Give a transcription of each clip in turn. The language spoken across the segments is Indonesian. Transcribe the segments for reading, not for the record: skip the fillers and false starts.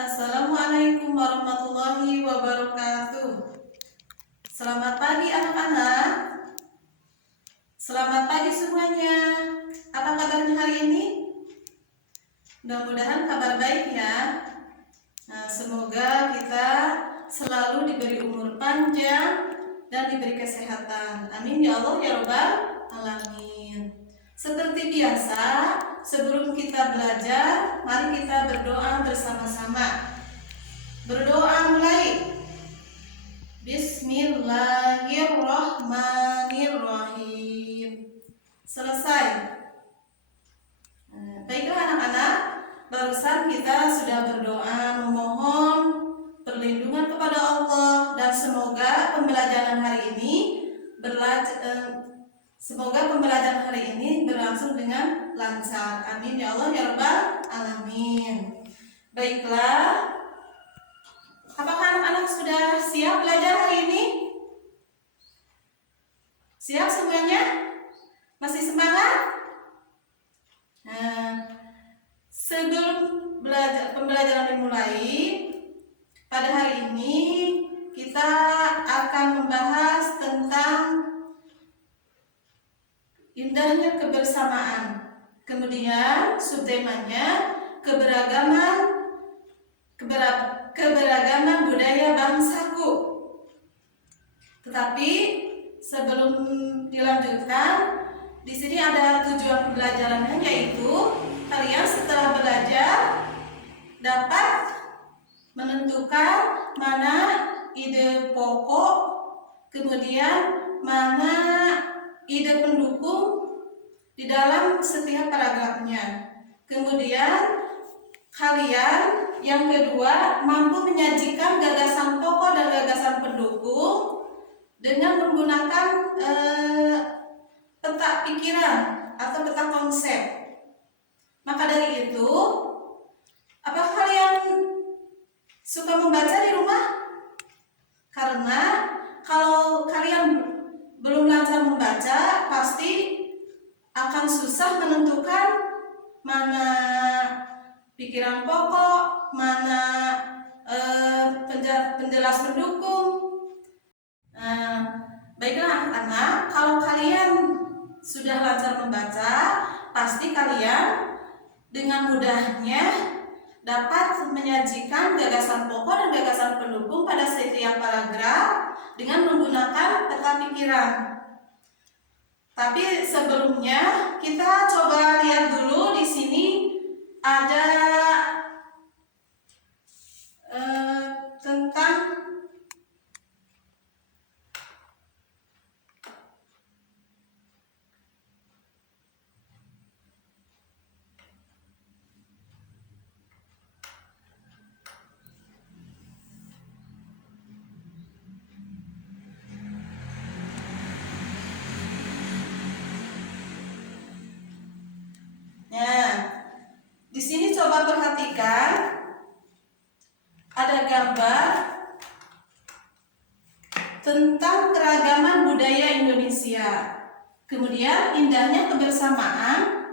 Assalamualaikum warahmatullahi wabarakatuh. Selamat pagi anak-anak. Selamat pagi semuanya. Apa kabarnya hari ini? Mudah-mudahan kabar baik ya. Semoga kita selalu diberi umur panjang dan diberi kesehatan. Amin ya Allah ya Rabbal alamin. Seperti biasa, sebelum kita belajar, mari kita berdoa bersama-sama. Berdoa mulai. Bismillahirrahmanirrahim. Selesai. Baiklah anak-anak, barusan kita sudah berdoa memohon perlindungan kepada Allah dan semoga pembelajaran hari ini berlangsung dengan lancar. Amin ya Allah ya Rabbal alamin. Baiklah, apakah anak-anak sudah siap belajar hari ini? Siap semuanya? Masih semangat? Sebelum pembelajaran dimulai, pada hari ini kita akan membahas tentang indahnya kebersamaan. Kemudian subtemanya keberagaman budaya bangsaku. Tetapi sebelum dilanjutkan, di sini ada tujuan pembelajarannya, yaitu kalian setelah belajar dapat menentukan mana ide pokok, kemudian mana ide pendukung di dalam setiap paragrafnya. Kemudian kalian yang kedua mampu menyajikan gagasan pokok dan gagasan pendukung dengan menggunakan peta pikiran atau peta konsep. Maka dari itu, apakah kalian suka membaca di rumah? Karena kalau kalian belum lancar membaca, pasti akan susah menentukan mana pikiran pokok, mana penjelas pendukung. Baiklah anak-anak, kalau kalian sudah lancar membaca, pasti kalian dengan mudahnya dapat menyajikan gagasan pokok dan gagasan pendukung pada setiap paragraf dengan menggunakan peta pikiran. Tapi sebelumnya kita coba lihat dulu di sini ada tentang di sini coba perhatikan, ada gambar tentang keragaman budaya Indonesia. Kemudian indahnya kebersamaan,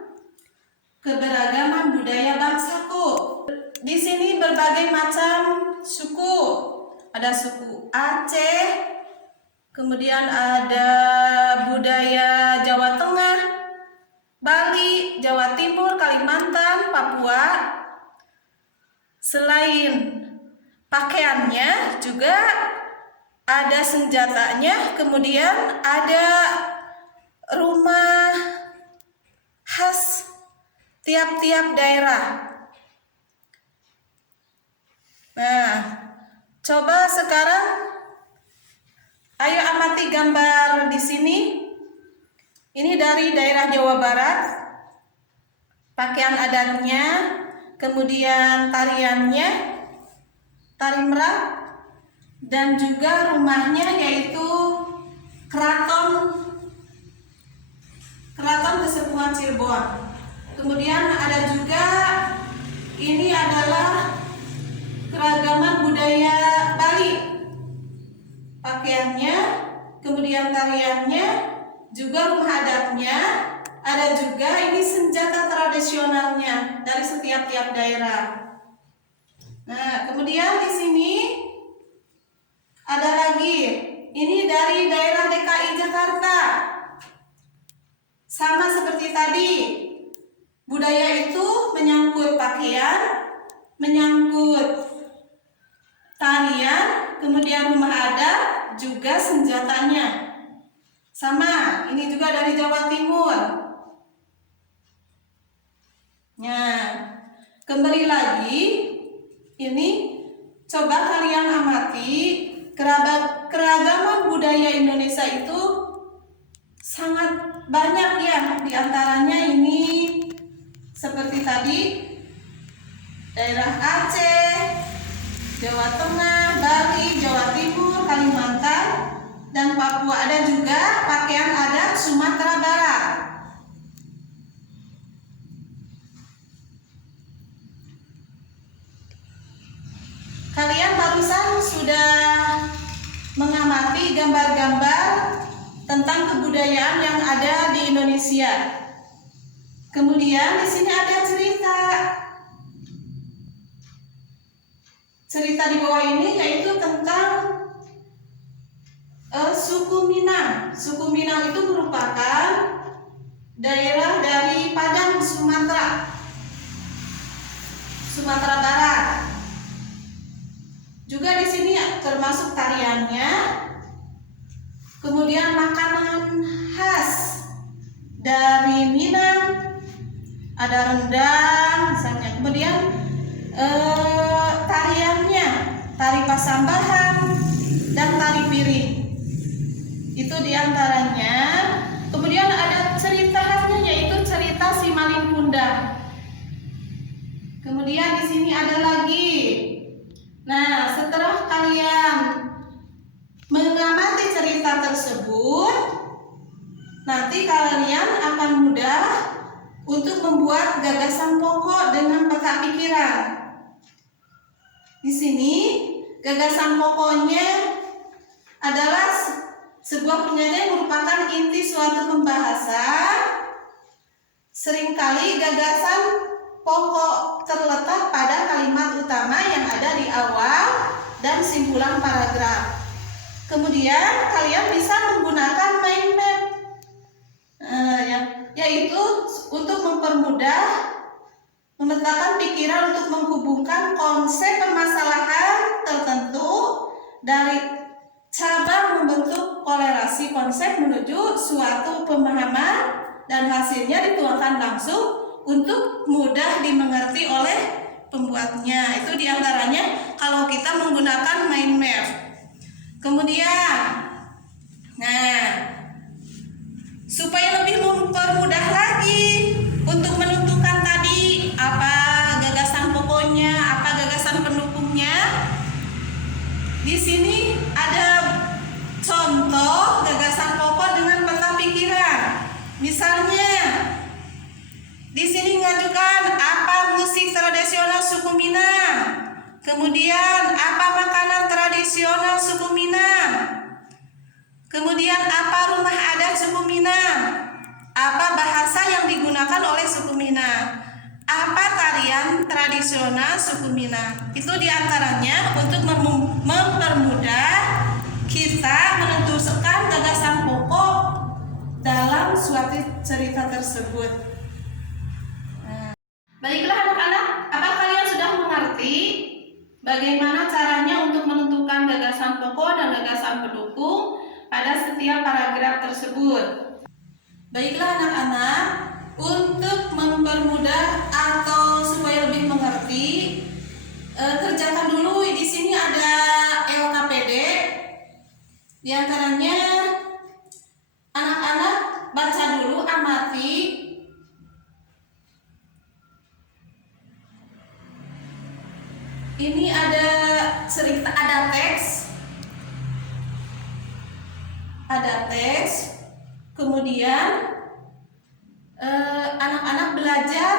keberagaman budaya bangsaku. Di sini berbagai macam suku. Ada suku Aceh, kemudian ada budaya Jawa Tengah, Bali, Jawa Timur, Kalimantan, Papua. Selain pakaiannya juga ada senjatanya, kemudian ada rumah khas tiap-tiap daerah. Nah, coba sekarang ayo amati gambar di sini. Ini dari daerah Jawa Barat. Pakaian adatnya, kemudian tariannya, tari merak, dan juga rumahnya yaitu Keraton Kesepuhan Cirebon. Kemudian ada juga, ini adalah keragaman budaya Bali. Pakaiannya, kemudian tariannya, juga rumah adatnya, ada juga ini senjata tradisionalnya dari setiap daerah. Nah, kemudian di sini ada lagi. Ini dari daerah DKI Jakarta. Sama seperti tadi. Budaya itu menyangkut pakaian, menyangkut tarian, kemudian rumah adat, juga senjatanya. Sama, ini juga dari Jawa Timur. Nah, kembali lagi, ini coba kalian amati keragaman budaya Indonesia itu sangat banyak ya. Di antaranya ini seperti tadi daerah Aceh, Jawa Tengah, Bali, Jawa Timur, Kalimantan, dan Papua. Ada juga pakaian adat Sumatera Barat. Kalian barusan sudah mengamati gambar-gambar tentang kebudayaan yang ada di Indonesia. Kemudian di sini ada cerita. Cerita di bawah ini yaitu tentang suku Minang. Suku Minang itu merupakan daerah dari Padang, Sumatera Barat. Juga di sini termasuk tariannya, kemudian makanan khas dari Minang, ada rendang misalnya, kemudian tariannya, tari Pasambahan dan tari Piring, itu diantaranya. Kemudian ada cerita khasnya yaitu cerita Si Maling Kundang. Kemudian di sini ada lagi. Nah, setelah kalian mengamati cerita tersebut, nanti kalian akan mudah untuk membuat gagasan pokok dengan peta pikiran. Di sini gagasan pokoknya adalah sebuah pernyataan yang merupakan inti suatu pembahasan. Seringkali gagasan pokok terletak pada kalimat utama yang ada di awal dan simpulan paragraf. Kemudian kalian bisa menggunakan mind map, yaitu untuk mempermudah memetakan pikiran untuk menghubungkan konsep permasalahan tertentu dari cabang membentuk kolerasi konsep menuju suatu pemahaman, dan hasilnya dituangkan langsung untuk mudah dimengerti oleh pembuatnya. Itu diantaranya kalau kita menggunakan mind map. Kemudian, nah, supaya lebih mempermudah lagi untuk menentukan tadi apa gagasan pokoknya, apa gagasan pendukungnya, di sini ada contoh gagasan pokok dengan peta pikiran. Misalnya, di sini mengajukan apa musik tradisional suku Minang, kemudian apa makanan tradisional suku Minang, kemudian apa rumah adat suku Minang, apa bahasa yang digunakan oleh suku Minang, apa tarian tradisional suku Minang. Itu diantaranya untuk mempermudah kita menentukan gagasan pokok dalam suatu cerita tersebut. Baiklah anak-anak, apa kalian sudah mengerti bagaimana caranya untuk menentukan gagasan pokok dan gagasan pendukung pada setiap paragraf tersebut? Baiklah anak-anak, untuk mempermudah atau supaya lebih mengerti, kerjakan dulu. Di sini ada LKPD. Di antaranya anak-anak baca dulu, amati. Ini ada cerita, ada teks, kemudian anak-anak belajar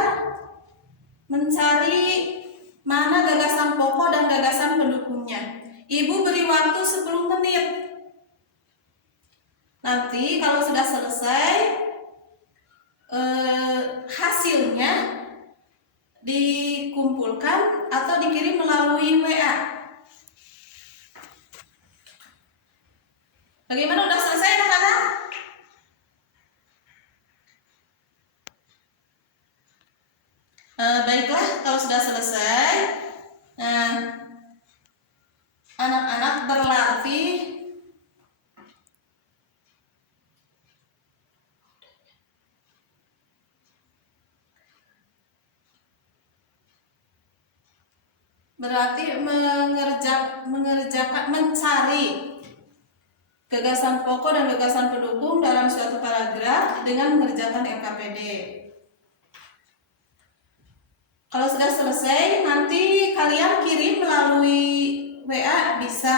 mencari mana gagasan pokok dan gagasan pendukungnya. Ibu beri waktu 10 menit. Nanti kalau sudah selesai, hasilnya dikumpulkan atau dikirim melalui WA. Bagaimana, udah selesai anak-anak? Baiklah, kalau sudah selesai, anak-anak berlatih mengerjakan mencari gagasan pokok dan gagasan pendukung dalam suatu paragraf dengan mengerjakan LKPD. Kalau sudah selesai, nanti kalian kirim melalui WA, bisa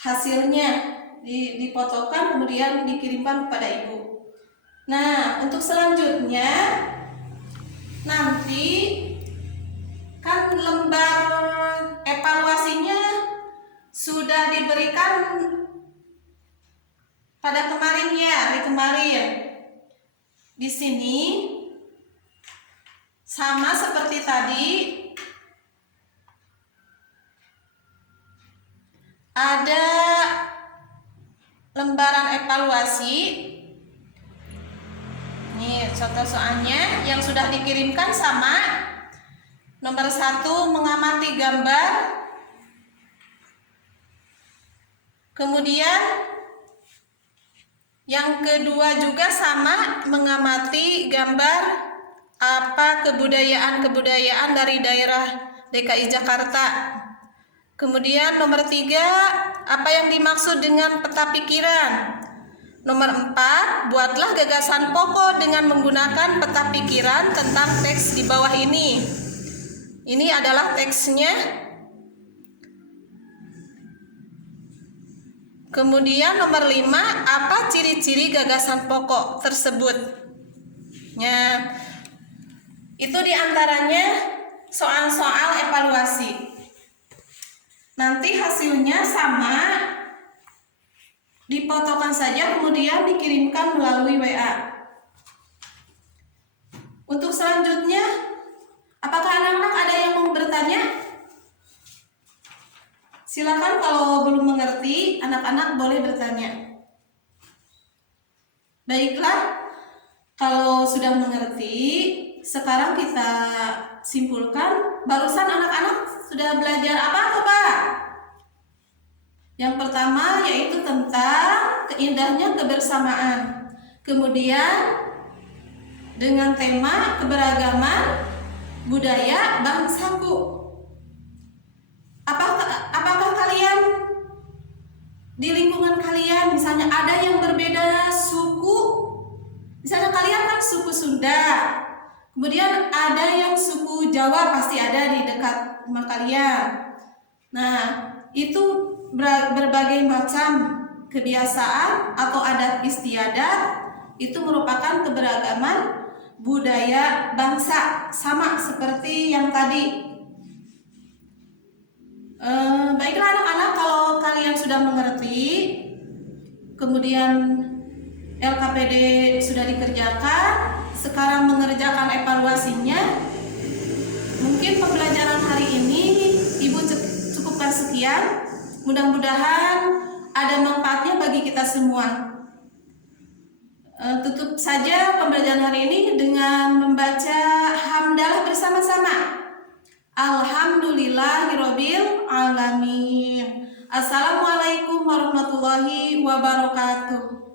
hasilnya difotokan kemudian dikirimkan kepada ibu. Nah, untuk selanjutnya nanti kan lembar evaluasinya sudah diberikan pada kemarin ya, hari kemarin. Di sini sama seperti tadi, ada lembaran evaluasi. Nih contoh soalnya yang sudah dikirimkan sama. Nomor 1, mengamati gambar. Kemudian yang kedua juga sama, mengamati gambar apa kebudayaan dari daerah DKI Jakarta. Kemudian nomor 3, apa yang dimaksud dengan peta pikiran. Nomor 4, buatlah gagasan pokok dengan menggunakan peta pikiran tentang teks di bawah ini. Ini adalah teksnya. Kemudian nomor 5, apa ciri-ciri gagasan pokok tersebut. Ya, itu diantaranya soal-soal evaluasi. Nanti hasilnya sama, difotokan saja kemudian dikirimkan melalui WA. Untuk selanjutnya, apakah anak-anak ada yang mau bertanya? Silakan, kalau belum mengerti, anak-anak boleh bertanya. Baiklah, kalau sudah mengerti, sekarang kita simpulkan. Barusan anak-anak sudah belajar apa Pak? Yang pertama yaitu tentang indahnya kebersamaan. Kemudian dengan tema keberagaman budaya bangsaku. Apakah kalian di lingkungan kalian misalnya ada yang berbeda suku? Misalnya kalian kan suku Sunda, kemudian ada yang suku Jawa, pasti ada di dekat rumah kalian. Nah, itu berbagai macam kebiasaan atau adat istiadat itu merupakan keberagaman budaya bangsa, sama seperti yang tadi. Baiklah anak-anak, kalau kalian sudah mengerti, kemudian LKPD sudah dikerjakan, sekarang mengerjakan evaluasinya. Mungkin pembelajaran hari ini Ibu cukupkan sekian. Mudah-mudahan ada manfaatnya bagi kita semua. Tutup saja pembelajaran hari ini dengan membaca hamdalah bersama-sama. Alhamdulillahirabbil alamin. Assalamualaikum warahmatullahi wabarakatuh.